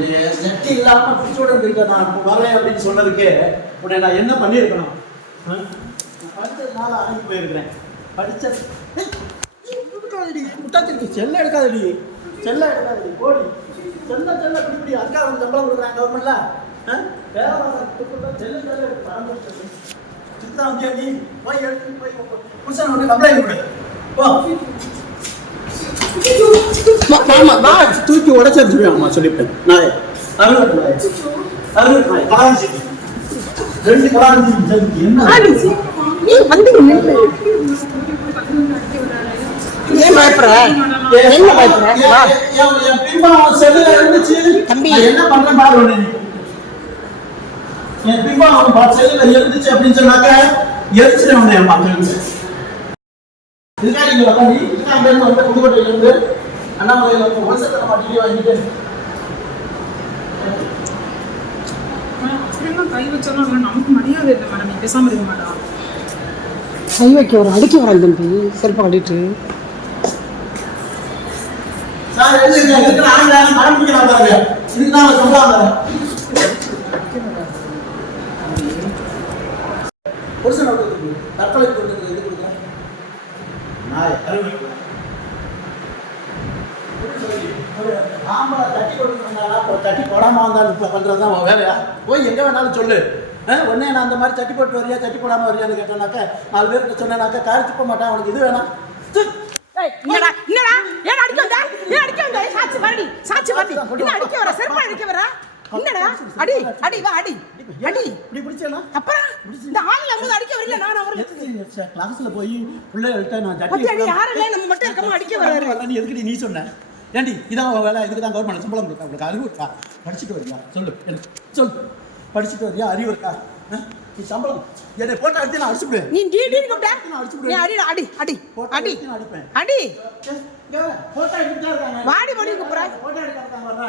நீ நெட் இல்லாம பிச்சோட இருக்க நான். வரேன் அப்படின்னு சொன்னதுக்கு உடனே நான் என்ன பண்ணியிருக்கணும்? ஆ? நான் போயிருக்கிறேன். படிச்ச முட்டாச்சிருக்கு செல்ல எடுக்காதடி. செல்ல எடுக்காதடி. போடி. செல்ல செல்ல இப்படி அக்கா வந்து சம்பளம் கொடுக்குறாங்க கவர்மெண்ட்ல போய் எடுத்து கம்ப்ளைண்ட் கொடு போ. ஆமா நான் தூக்கி உடச்சிருச்சுவேன் அம்மா சொல்லிவிட்டேன் நாய் அருள் நாய் அருள் நாய் கலாஞ்சி ரெண்டு கலாஞ்சி என்ன? நீ வந்து நில்லு. ஏன் பயப்படுற? என்ன பயப்படுற? தம்பி. நான் என்ன பண்றேன் பாரு. என் பின்பா அவன் செல்லுல இருந்துச்சு அப்படின்னு சொன்னாக்க எரிச்சிடும் உடனே அம்மா தெரிஞ்சு. இதுக்காக நீங்க உட்காந்து இதுக்காக அங்க இருந்து வந்து புதுக்கோட்டையில இருந்து அண்ணாமலையில இருந்து ஒரு சத்தம் மாட்டி வாங்கிட்டு. கை வச்சாலும் நமக்கு மரியாதை இல்லை மேடம். நீ பேசாம இருக்க மாட்டா கை வைக்க வர அடிக்க வரான் தம்பி. செருப்பை கட்டிட்டு சார் எழுதுங்க இருக்கிற ஆண்களை மரம் பிடிக்கலாம் பாருங்க இதுக்கு தான் அவன் சம்பளம் தரேன் புருஷன் விட்டு தற்கொலை கொண்டு இது கொடுக்குறேன் நாய் அறிவு ஆம்பளை தட்டி கொடுக்குறதுனால தட்டி போடாம வந்தாலும் பண்ணுறது தான் வேலையா? போய் எங்கே வேணாலும் சொல்லு. உடனே நான் அந்த மாதிரி தட்டி போட்டு வரியா தட்டி போடாமல் வரியான்னு கேட்டேனாக்க நாலு பேர்கிட்ட சொன்னேனாக்க காரி துப்ப மாட்டேன். அவனுக்கு இது வேணாம். என்னடா என்னடா? ஏன் அடிக்க வந்த? ஏன் அடிக்க வந்த? சாட்சி வரடி சாட்சி வரடி என்ன அடிக்க வர? செருப்பா அடிக்க வர? என்னடா? அடி அடி வா அடி அடி. இப்படி பிடிச்சேனா? அப்புறம் இந்த ஆள் அம்மது அடிக்க வரல நான் அவருக்கு கிளாஸ்ல போய் பிள்ளைகள்கிட்ட நான் பத்தி அடி ஜட்டி யாரும் இல்லை நம்ம மட்டும் இருக்கமா அடிக்க வராரு? நீ எதுக்கு நீ சொன்ன? ஏண்டி இதான் வேலை இதுக்கு தான் கவர்மெண்ட் சம்பளம் கொடுக்கா உங்களுக்கு அறிவு இருக்கா? படிச்சுட்டு வரியா? சொல்லு எனக்கு சொல்லு. படிச்சுட்டு வரியா? அறிவு இருக்கா? நீ சம்பளம் என்னை போட்டு அடிச்சு நான் அடிச்சு விடு நீ டிடி கூப்பிட்ட? நான் அடிச்சு நீ அடி அடி அடி அடி. அடிப்பேன். அடி. போட்டோ எடுத்துட்டே இருக்காங்க. வாடி மணி கூப்பிடுற. போட்டோ எடுக்கிறாங்க வர்ற.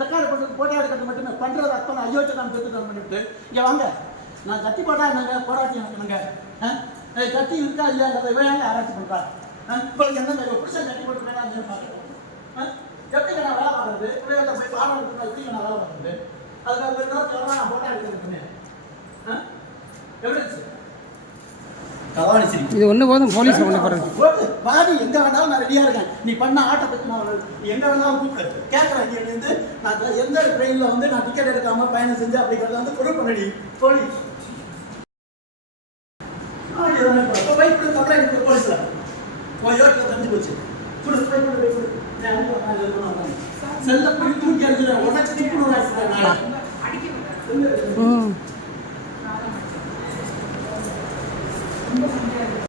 ரெக்கார்டு பண்ணுறது போட்டோ எடுக்கிறது மட்டும். நான் பண்றது அத்தனை அயோத்தி நான் பெற்று நான் பண்ணிவிட்டு இங்கே வாங்க. நான் கத்தி போட்டா என்னங்க? போராட்டி எனக்குங்க கத்தி இருக்கா இல்லையாங்கிறத இவன் ஆராய்ச்சி பண்ணுறா உங்களுக்கு என்ன புருஷன் கட்டி போட்டு வேணாம் பார்க்குறேன் எப்படி நான் வேலை பார்க்குறது பிள்ளைகிட்ட போய் பாடம் கொடுக்குறது எப்படி நான் வேலை பார்க்குறது அதுக்கு ஒரு நாள் சொல்லுவா நான் போட்டோ எடுக்கிறது பண்ணேன் எப்படி இருந்துச்சு கவாணி சிரிப்பு இது ஒண்ணு போதும் போலீஸ் ஒண்ணு போறது. போடு, பாதி. எங்க வேணாலும் நான் ரெடியா இருக்கேன். நீ பண்ண ஆட்டத்துக்கு நான் எங்க வேணாலும் கூப்பிடு. கேட்கறேன் நீ வந்து நான் எந்த ட்ரெயின்ல வந்து நான் டிக்கெட் எடுக்காம பயணம் செஞ்சு அப்படிங்கறத வந்து ப்ரூவ் பண்ணடி. போலி. போலீஸ்ல. போய் யோட்டில் தெரிஞ்சு போச்சு. கொடு